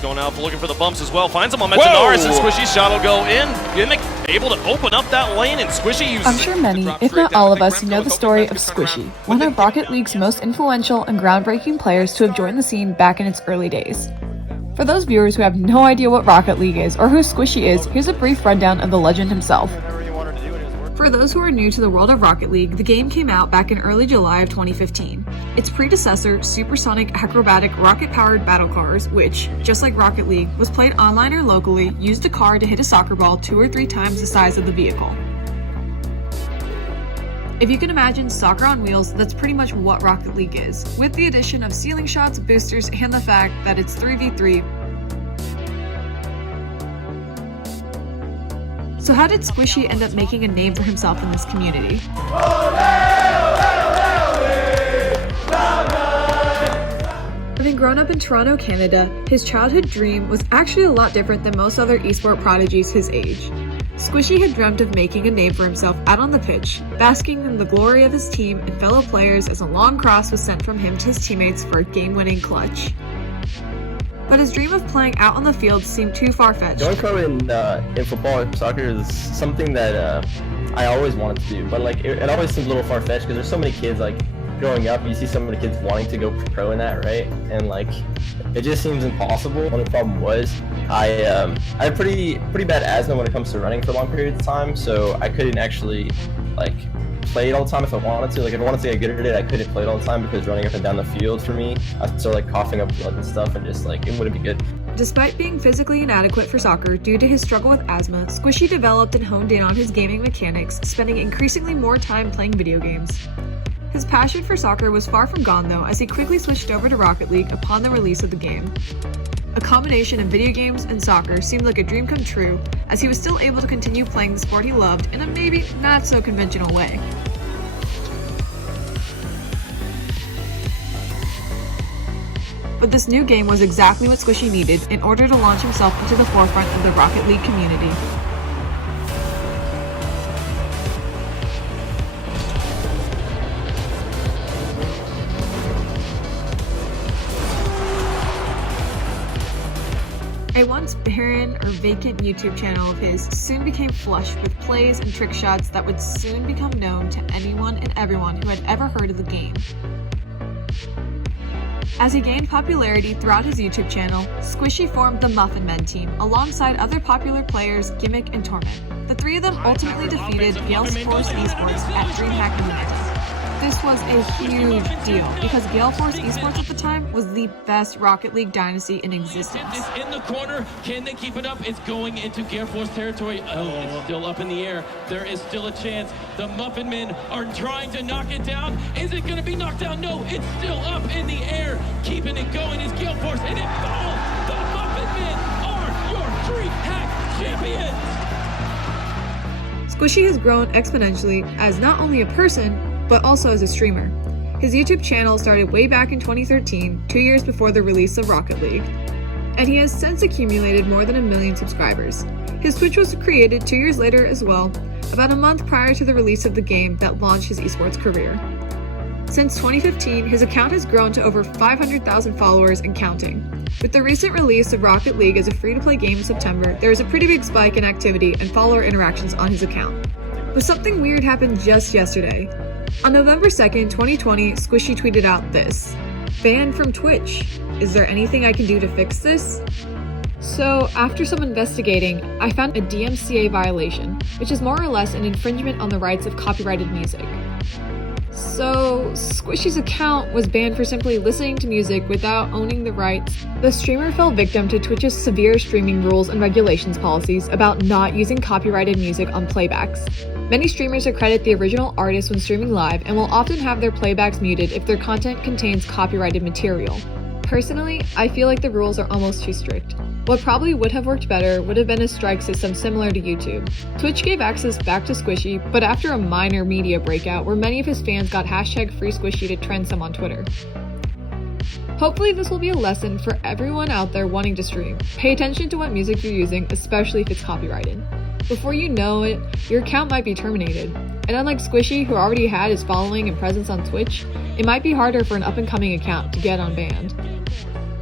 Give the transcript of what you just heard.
He's going out looking for the bumps as well. Finds him on Metanaris, and Squishy's shot will go in. Gimmick able to open up that lane, and Squishy uses I'm sure many, if not all of us, know the story of Squishy, one of Rocket League's most influential and groundbreaking players to have joined the scene back in its early days. For those viewers who have no idea what Rocket League is or who Squishy is, here's a brief rundown of the legend himself. For those who are new to the world of Rocket League, the game came out back in early July of 2015. Its predecessor, supersonic, acrobatic, rocket-powered battle cars, which, just like Rocket League, was played online or locally, used a car to hit a soccer ball 2 or 3 times the size of the vehicle. If you can imagine soccer on wheels, that's pretty much what Rocket League is, with the addition of ceiling shots, boosters, and the fact that it's 3v3. So how did Squishy end up making a name for himself in this community? Having grown up in Toronto, Canada, his childhood dream was actually a lot different than most other esport prodigies his age. Squishy had dreamt of making a name for himself out on the pitch, basking in the glory of his team and fellow players as a long cross was sent from him to his teammates for a game-winning clutch. But his dream of playing out on the field seemed too far-fetched. Going pro in football and soccer is something that I always wanted to do, but like it always seemed a little far-fetched because there's so many kids, like growing up, you see so many kids wanting to go pro in that, right? And like it just seems impossible. The only problem was I had pretty bad asthma when it comes to running for long periods of time, so I couldn't actually like play it all the time if I wanted to. Like if I wanted to get good at it, I couldn't play it all the time because running up and down the field for me, I started like coughing up blood and stuff, and just like it wouldn't be good. Despite being physically inadequate for soccer due to his struggle with asthma, Squishy developed and honed in on his gaming mechanics, spending increasingly more time playing video games. His passion for soccer was far from gone though, as he quickly switched over to Rocket League upon the release of the game. A combination of video games and soccer seemed like a dream come true, as he was still able to continue playing the sport he loved in a maybe not so conventional way. But this new game was exactly what Squishy needed in order to launch himself into the forefront of the Rocket League community. A once barren or vacant YouTube channel of his soon became flush with plays and trick shots that would soon become known to anyone and everyone who had ever heard of the game. As he gained popularity throughout his YouTube channel, Squishy formed the Muffinz team alongside other popular players Gimmick and Torment. The 3 of them ultimately defeated Gale Force Esports at DreamHack Unlimited. This was a huge deal because Gale Force Esports at the time was the best Rocket League dynasty in existence. This in the corner, can they keep it up? It's going into Gale Force territory. Oh, it's still up in the air. There is still a chance. The Muffin Men are trying to knock it down. Is it going to be knocked down? No, it's still up in the air. Keeping it going is Gale Force, and it falls. The Muffin Men are your DreamHack champions. Squishy has grown exponentially as not only a person, but also as a streamer. His YouTube channel started way back in 2013, 2 years before the release of Rocket League, and he has since accumulated more than 1 million subscribers. His Twitch was created 2 years later as well, about a month prior to the release of the game that launched his esports career. Since 2015, his account has grown to over 500,000 followers and counting. With the recent release of Rocket League as a free-to-play game in September, there is a pretty big spike in activity and follower interactions on his account. But something weird happened just yesterday. On November 2nd, 2020, Squishy tweeted out this: "Banned from Twitch. Is there anything I can do to fix this?" So, after some investigating, I found a DMCA violation, which is more or less an infringement on the rights of copyrighted music. So, Squishy's account was banned for simply listening to music without owning the rights. The streamer fell victim to Twitch's severe streaming rules and regulations policies about not using copyrighted music on playbacks. Many streamers accredit the original artist when streaming live and will often have their playbacks muted if their content contains copyrighted material. Personally, I feel like the rules are almost too strict. What probably would have worked better would have been a strike system similar to YouTube. Twitch gave access back to Squishy, but after a minor media breakout where many of his fans got #FreeSquishy to trend some on Twitter. Hopefully this will be a lesson for everyone out there wanting to stream. Pay attention to what music you're using, especially if it's copyrighted. Before you know it, your account might be terminated. And unlike Squishy, who already had his following and presence on Twitch, it might be harder for an up-and-coming account to get unbanned.